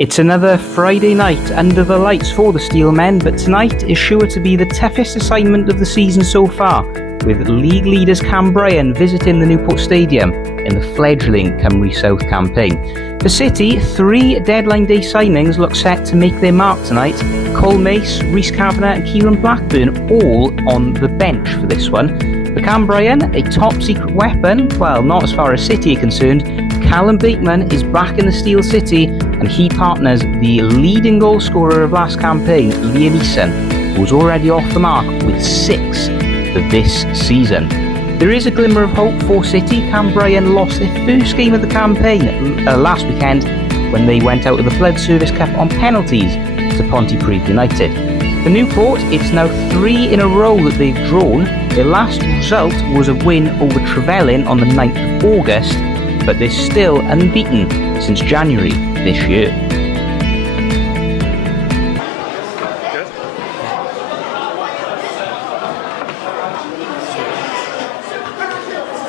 It's another Friday night under the lights for the Steelmen, but tonight is sure to be the toughest assignment of the season so far, with league leaders Cambrian visiting the Newport Stadium in the fledgling Cymru South campaign. For City, 3 deadline day signings look set to make their mark tonight. Cole Mace, Rhys Kavanagh and Kieran Blackburn all on the bench for this one. For Cambrian, a top secret weapon, well, not as far as City are concerned. Callum Bateman is back in the Steel City and he partners the leading goal scorer of last campaign, Liam Eason, who's already off the mark with 6 for this season. There is a glimmer of hope for City. Cambrian lost their first game of the campaign last weekend when they went out of the Flood Service Cup on penalties to Pontypridd United. For Newport, it's now 3 in a row that they've drawn. Their last result was a win over Trevellyn on the 9th of August, but they're still unbeaten since January this year.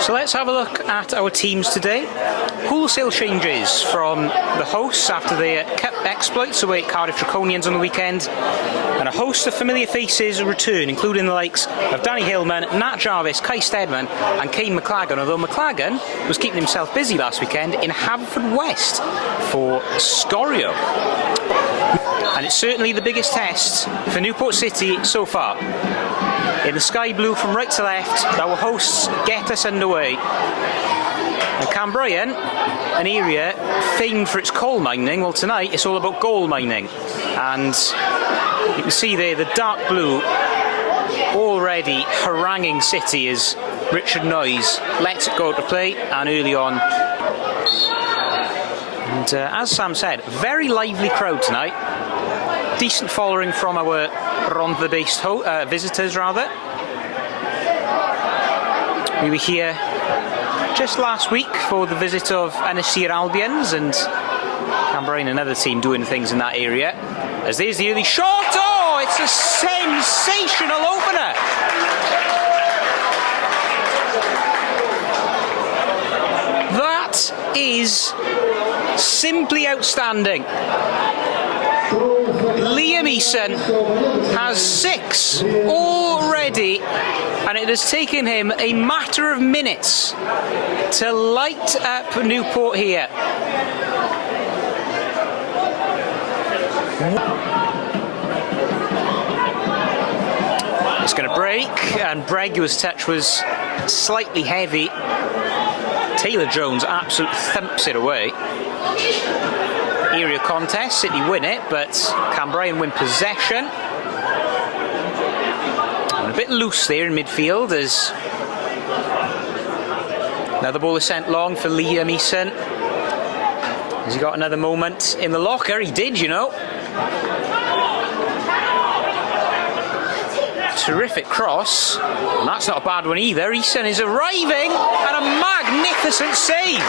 So let's have a look at our teams today. Wholesale changes from the hosts after their cup exploits away at Cardiff Draconians on the weekend, and a host of familiar faces return, including the likes of Danny Hillman, Nat Jarvis, Kai Steadman and KAYNE McLagan, although McLagan was keeping himself busy last weekend in Haverfordwest for Scorio. And it's certainly the biggest test for Newport City so far. In the sky blue from right to left, our hosts get us underway. And Cambrian, an area famed for its coal mining, well tonight it's all about gold mining. And you can see there the dark blue already haranguing City as Richard Noyes lets it go to play, and early on. And as Sam said, very lively crowd tonight. Decent following from our Rhondda-based visitors, rather. We were here just last week for the visit of Anasir Albions, and Cambrian, another team doing things in that area. As there's the early shot. Oh, it's a sensational opener. That is simply outstanding. Liam Eason has 6 already, and it has taken him a matter of minutes to light up Newport here. It's going to break, and Bregua's touch was slightly heavy. Taylor Jones absolutely thumps it away. Area contest, City win it, but Cambrian win possession. And a bit loose there in midfield as another ball is sent long for Liam Eason. Has he got another moment in the locker? He did, you know. Terrific cross, and that's not a bad one either. Eason is arriving, and a magnificent save.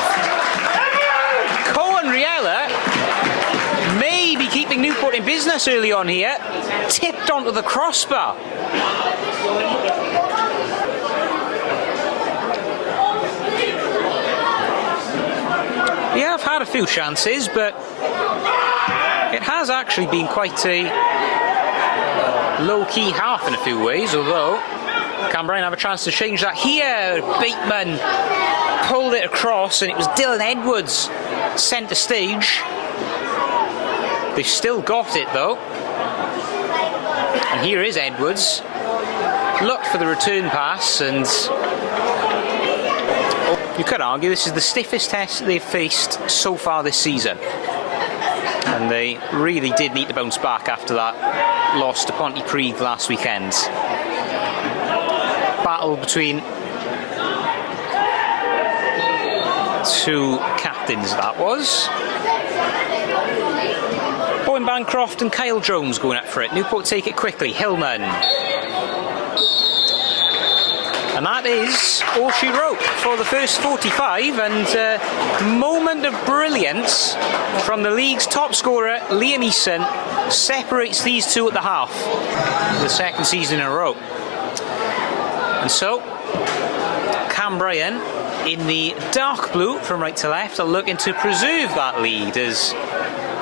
Cohen Riella may be keeping Newport in business early on here. Tipped onto the crossbar. We have had a few chances, but it has actually been quite a low-key half in a few ways, although Cambrian have a chance to change that here. Bateman pulled it across, and it was Dylan Edwards centre stage. They've still got it though, and here is Edwards. Looked for the return pass, and you could argue this is the stiffest test they've faced so far this season, and they really did need to bounce back after that loss to Pontypridd last weekend. Battle between 2 captains that was. Bowen Bancroft and Kyle Jones going up for it. Newport take it quickly. Hillman. And that is all she wrote for the first 45, and moment of brilliance from the league's top scorer, Liam Eason, separates these two at the half. The second season in a row. And so, Cambrian in the dark blue from right to left are looking to preserve that lead as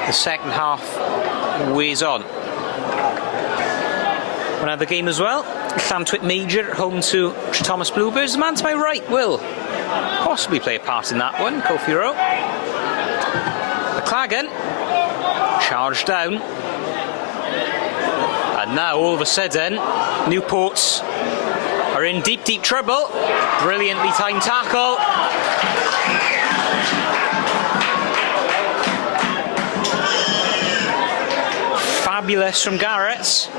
The second half wears on. Another game as well. Llantwit Major home to Thomas Bluebirds. The man to my right will possibly play a part in that one. Kofi Rowe. McLagan charged down. And now all of a sudden, Newport are in deep, deep trouble. Brilliantly timed tackle. Fabulous from Garrett.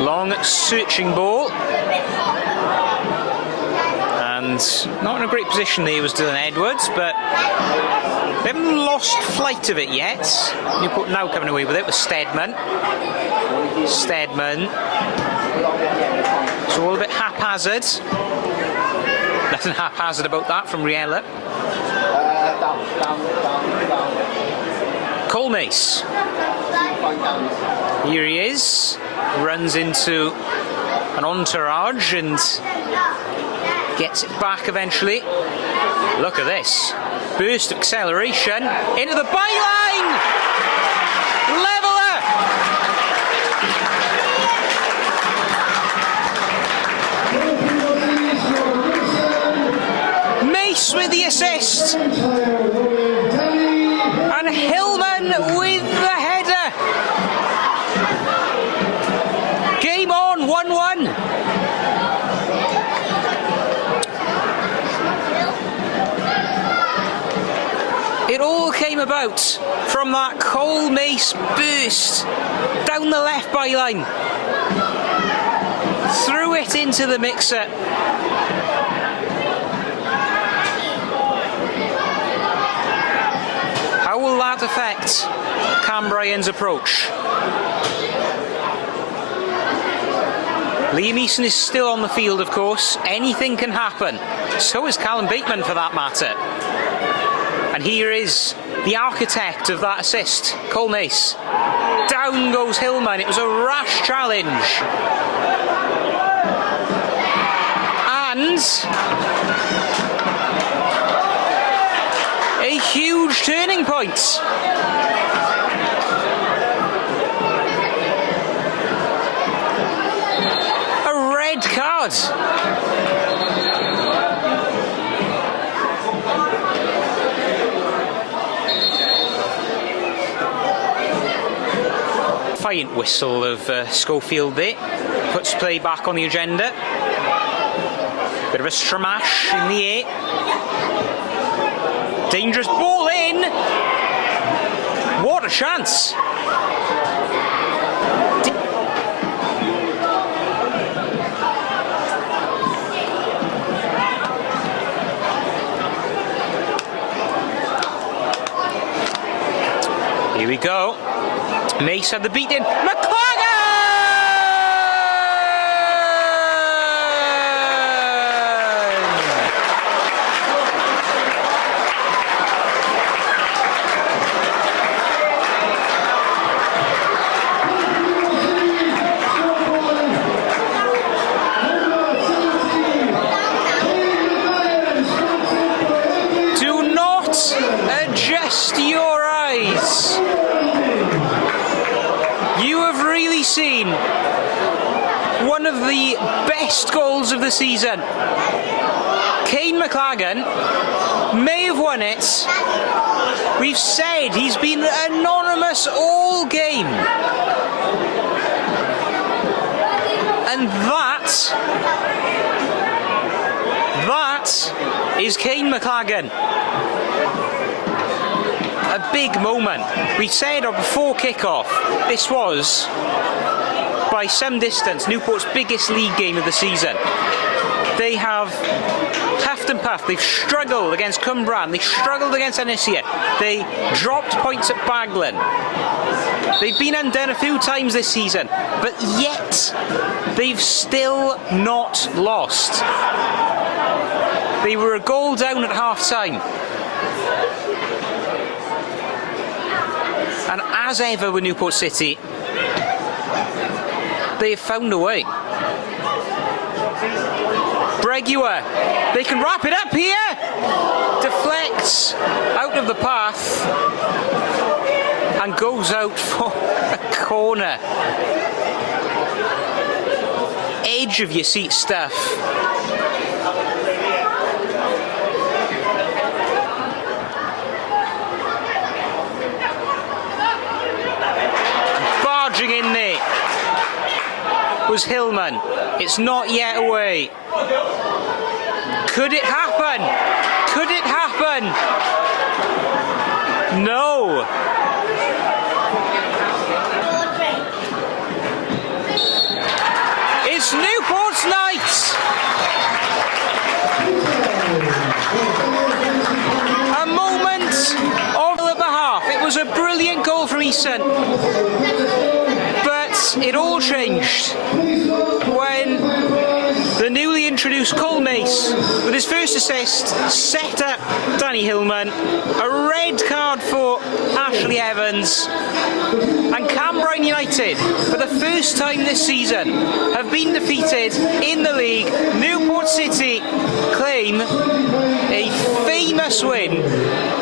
Long searching ball. And not in a great position there was Dylan Edwards, but they haven't lost flight of it yet. Newport now coming away with it with Steadman. It's all a bit haphazard. Nothing haphazard about that from Riella. Cole Mace. Here he is. Runs into an entourage and gets it back eventually. Look at this. Burst of acceleration into the byline! Leveller! Mace with the assist! And Hillman with the header! Game on, 1-1. It all came about from that Cole Mace burst down the left byline. Threw it into the mixer. How will that affect Cambrian's approach? Liam Eason is still on the field, of course. Anything can happen. So is Callum Bateman, for that matter. And here is the architect of that assist, Cole Mace. Down goes Hillman. It was a rash challenge. And a huge turning point. A red card. Defiant whistle of Schofield there. Puts play back on the agenda. Bit of a stramash in the air. Dangerous ball in. What a chance. Here we go. Mace had the beat in. McLagan! Do not adjust your eyes. You have really seen one of the best goals of the season. KAYNE McLagan may have won it. We've said he's been anonymous all game. And that is KAYNE McLagan. A big moment. We said before kick-off, this was, by some distance, Newport's biggest league game of the season. They have huffed and puffed. They've struggled against Cambrian. They struggled against Anisia. They dropped points at Baglan. They've been undone a few times this season, but yet they've still not lost. They were a goal down at half-time. And as ever with Newport City, they have found a way. Bregua, they can wrap it up here. deflects out of the path and goes out for a corner. Edge of your seat stuff. Barging in there was Hillman. It's not yet away. Could it happen? Could it happen? No. It's Newport's night. A moment of the half. It was a brilliant goal from Eason. But it all changed when the newly introduced Cole Mace, with his first assist, set up Danny Hillman. A red card for Ashley Evans. And Cambrian United, for the first time this season, have been defeated in the league. Newport City claim a famous win